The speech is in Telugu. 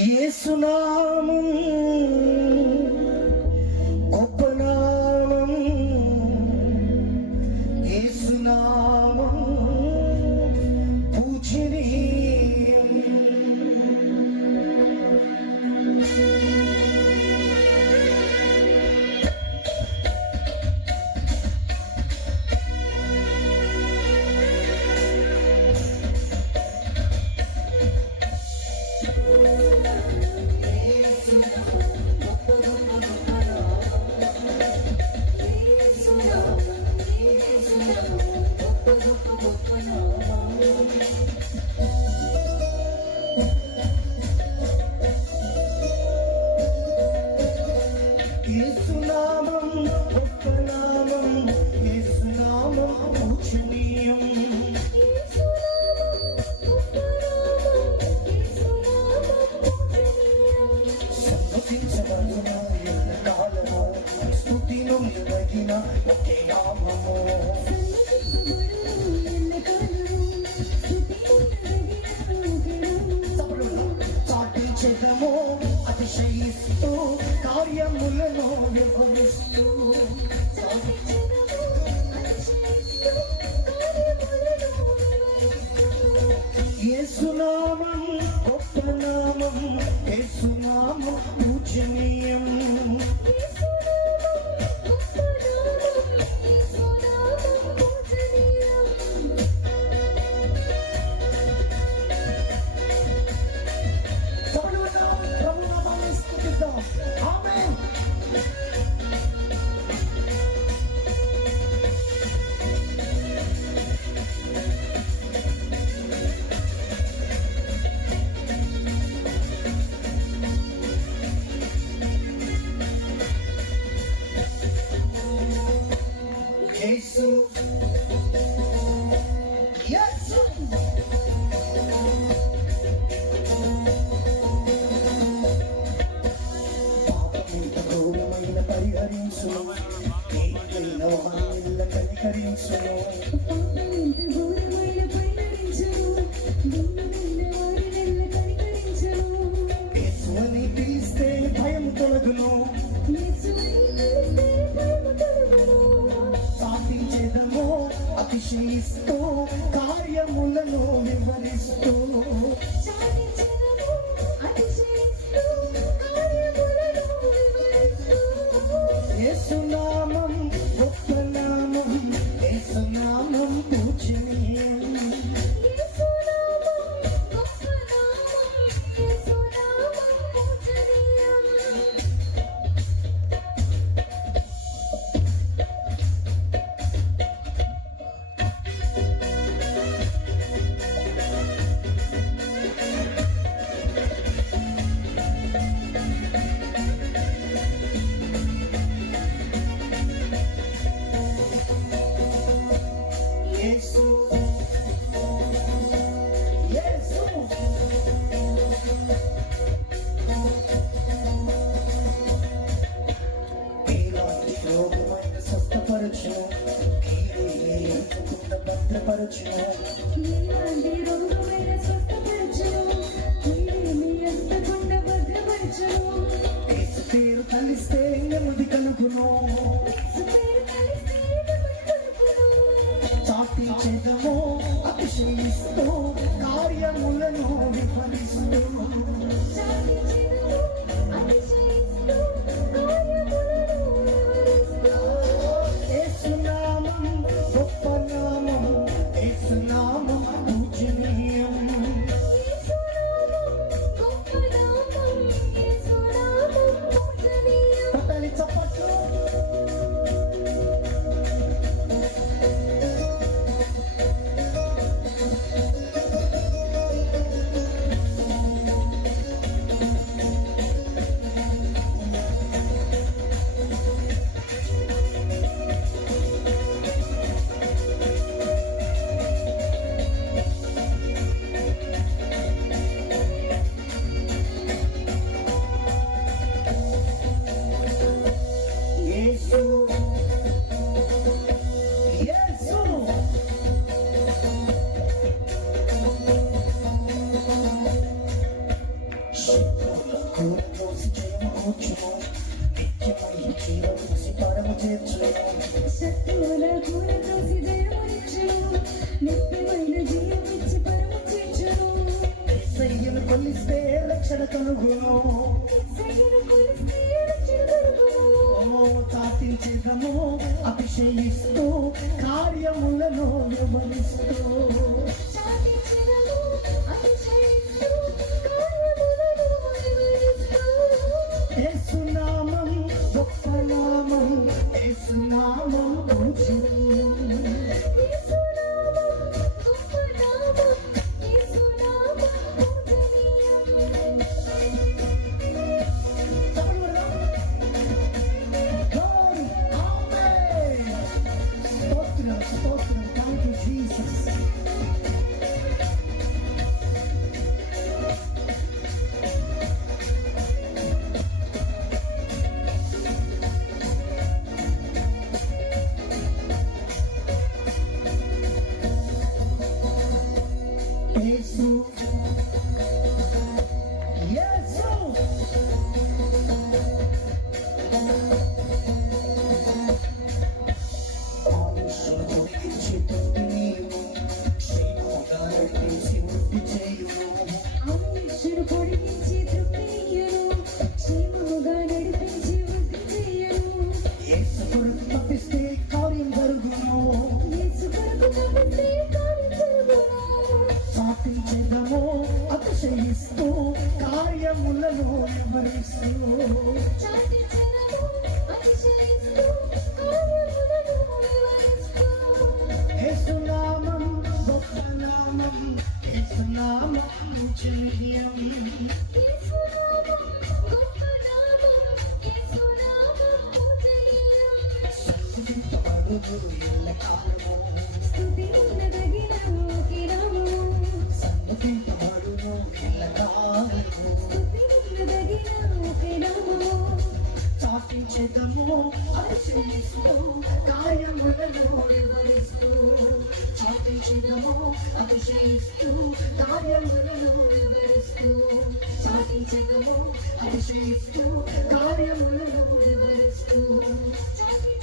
యేసునామం గొప్ప నామం, యేసునామం పూజనీయం. యేసునామం గొప్ప నామం, యేసునామం పూజనీయం. సమ్మతించబడిన ఎల్లకాలము స్తుతిను ఎదగిన ఒకే నామము. చాటించెదము అతిశయిస్తూ కార్యములను వివరిస్తూ. యేసునామం గొప్ప నామం, యేసునామం పూజనీయం. యేసు యేసు పాపమింత ఘోరమైన పరిహరించును, నీకైన వారిల్ల కనికరించును. యేసు అని పిలిస్తే భయం తొలగును. సాధించెదము అతిశయిస్తూ కార్యములను వివరిస్తూ. యేసునామం గొప్ప నామం, యేసునామం పూజనీయం. యేసు యేసు ఎలాంటి రోగమైన స్వస్థపరచును, కీడుకుంట భద్రపరచును. యేసు పేరు కలిస్తే నెమ్మది కలుగును. చాటించెదము అతిశయిస్తూ కార్యములను వివరిస్తూ. యేసునామం గొప్ప నామం, యేసునామం శత్రువుల కూర తోసి జయమోక్షము నిత్యమయ్య జీవముసి పరము చేర్చును శత్రువుల కూర తోసి జయమునిచ్చును, నిత్యమైన జీవమిచ్చి పరము చేర్చును. యేసయ్యను కొలిస్తే రక్షణ కలుగును యేసయ్యను కొలిస్తే రక్షణ కలుగును. చాటించేదము అతిశయిస్తూ కార్యములను వివరిస్తూ శాంతించెదము, అతిశయిస్తూ, కార్యములను వివరిస్తూ. యేసునామం గొప్ప నామం యేసునామం పూజనీయం యేసునామం గొప్ప నామం, యేసునామం పూజనీయం. Glory, amen. స్తోత్రం స్తోత్రం థ్యాంక్ యూ జీసస్ యేసు యేసు ఆయుష్ను పొడిగించి తృప్తి నీవు శ్రీమోగా నడిపించి వృద్ధి చేయును ఆయుష్ను పొడిగించి తృప్తినియ్యును, క్షేమముగా నడిపించి వృద్ధి చేయను. యేసు కొరకు తప్పిస్తే కార్యం జరుగును యేసు కొరకు తప్పిస్తే కార్యం జరుగును. చాటించేదము అతిశయిస్తూ కార్యములను వివరిస్తూ చాటించెదము, అతిశయిస్తూ, కార్యములను వివరిస్తూ. యేసునామం గొప్ప నామం యేసునామం పూజనీయం యేసునామం గొప్ప నామం, యేసునామం పూజనీయం. స్తుతింపబడును ఎల్లకాలము స్తుతి ఉన్నదగిన ఒకే నామము, సన్నుతింపబడును ఎల్లకాలము స్తుతి ఉన్నదగిన ఒకే నామము. చాటించేదము అతిశయిస్తూ కార్యములను వివరిస్తూ చాటించేదము అతిశయిస్తూ కార్యములను వివరిస్తూ చాటించేదము అతిశయిస్తూ కార్యములను వివరిస్తూ చాటి